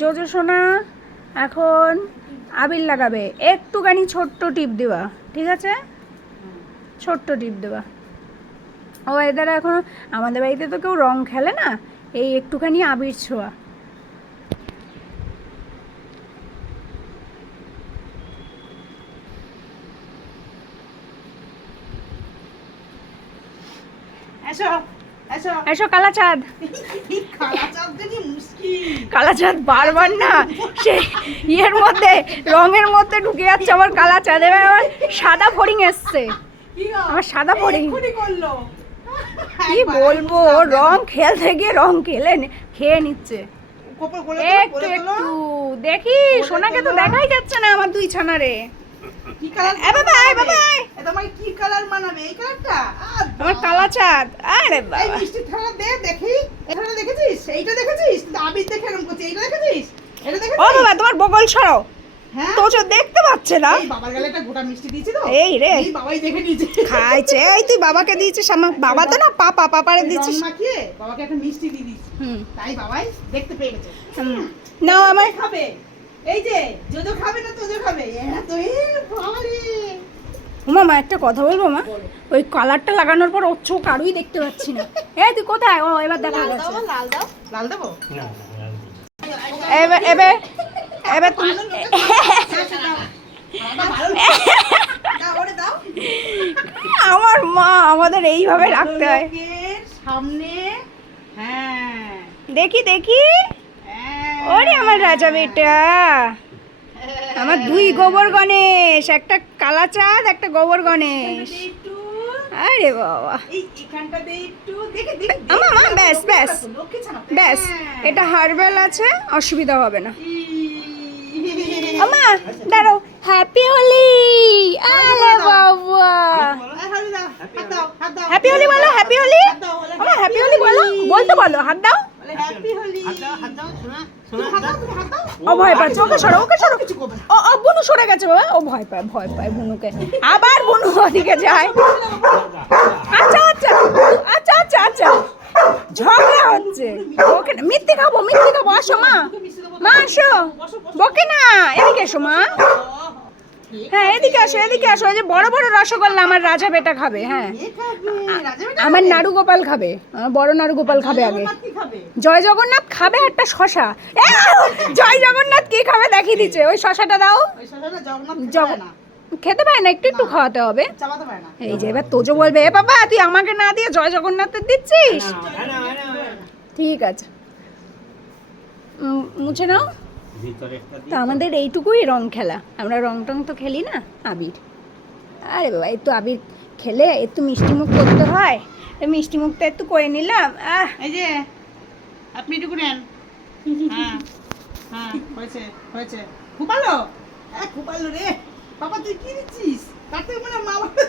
JoJo সোনা এখন আবির লাগাবে, একটুখানি ছোট্ট টিপ দেওয়া, ঠিক আছে? ছোট্ট টিপ দেওয়া। ও এদের এখন আমাদের বাড়িতে তো কেউ রং খেলে না, এই একটুখানি আবির ছোঁয়া। এসো কালাচাঁদ। কালাচাঁদ বারবার না সে ইয়ের মধ্যে রঙের মধ্যে ঢুকে যাচ্ছে আমার কালাচাঁদ। এবার আমার সাদা ফড়িং এসছে, আমার সাদা ফড়িং। কি বলবো, রং খেলতে গিয়ে রং খেয়ে নিচ্ছে। একটু একটু দেখি, সোনাকে তো দেখাই যাচ্ছে না আমার দুই ছানারে। কি কালার? এ বাবা আয় বাবা আয়। এটা আমার কি কালার মানাবে? এই কালারটা? আমার কালাচাঁদ। আরে এই বাবা, মিষ্টি থালা দে দেখি। এটা দেখেছিস? এইটা দেখেছিস? তুই আবির দেখে এরকম করছিস। এইটা দেখেছিস? এটা ও দেখেছিস? বাবা তোমার বগল সরাও, হ্যাঁ? তো দেখতে পাচ্ছে না। এই বাবার গালে একটা গোটা মিষ্টি দিয়েছি তো। এই রে এই বাবাই দেখে নিয়েছে। খাইছে। এই তুই বাবাকে দিয়েছিস, আমার বাবা তো না পাপারে দিয়েছিস। রং মাখিয়ে বাবাকে একটা মিষ্টি দিয়ে দিয়েছি। হুম তাই বাবাই দেখতে পেয়ে গেছে। না আমার খাবে। এই যে জোজো খাবে না তোজো খাবে। এত বাবারে। মা একটা কথা বলবো মা, ওই কালারটা লাগানোর পর ওর চোখ আরোই দেখতে পাচ্ছি না। এই তুই কোথায়? ও এবার দেখা গেছে। লাল দাও। লাল দেবো? এবার এবার এবার তুমি আমার মা আমাদের এইভাবে রাখতে হয়। সামনে হ্যাঁ দেখি দেখি, ওরে আমার রাজা বেটা, আমার দুই গোবর গণেশ, একটা কালাচাঁদ একটা গোবর গণেশ। আরে বাবা, মা ব্যাস ব্যাস ব্যাস, এটা হার্বাল আছে, অসুবিধা হবে না। আমা দাঁড়াও, হ্যাপি হোলি। আরে বাবা, হ্যাপি হোলি বলো, হ্যাপি হোলি। আমা হ্যাপি হোলি বলো, বলতে বলো, হাত দাও। ও ভয় পাচ্ছে, ওকে সরো ওকে সরো। ও বুনু সরে গেছে বাবা, ও ভয় পায় বুনুকে। আবার বুনু ওদিকে যায়। আচ্ছা আচ্ছা আচ্ছা আচ্ছা আচ্ছা, ঝগড়া হচ্ছে। ওকে মিথ্যে খাবো আসো মা, মা আসো, বকে না, এদিকে এসো মা। হ্যাঁ এদিকে আসো এদিকে আসো। এই যে বড় বড় রসগোল্লা আমার রাজা বেটা খাবে। হ্যাঁ আমার নাড়ু গোপাল খাবে, আমার বড় নাড়ু গোপাল খাবে আগে। জয় জগন্নাথ খাবে একটা শশা। জয় জগন্নাথ কি খাবে দেখিয়ে দিচ্ছে, ওই শশাটা দাও। খেতে পারে না, একটু একটু খাওয়াতে হবে। এই যে এবার তোজো বলবে, এ বাবা তুই আমাকে না দিয়ে জয় জগন্নাথের দিচ্ছিস। ঠিক আছে মুছে নাও। তা আমাদের এইটুকুই রং খেলা, আমরা রং টং তো খেলি না, আবির। আরে বাবা একটু আবির খেলে একটু মিষ্টি মুখ করতে হয়, মিষ্টি মুখটা একটু করে নিলাম। এই যে আপনি একটু নেন। হ্যাঁ হ্যাঁ হয়েছে হয়েছে, খুব ভালো। খুব ভালো রে বাবা, তুই কি দিচ্ছিস? তাতে মানে মা বাবা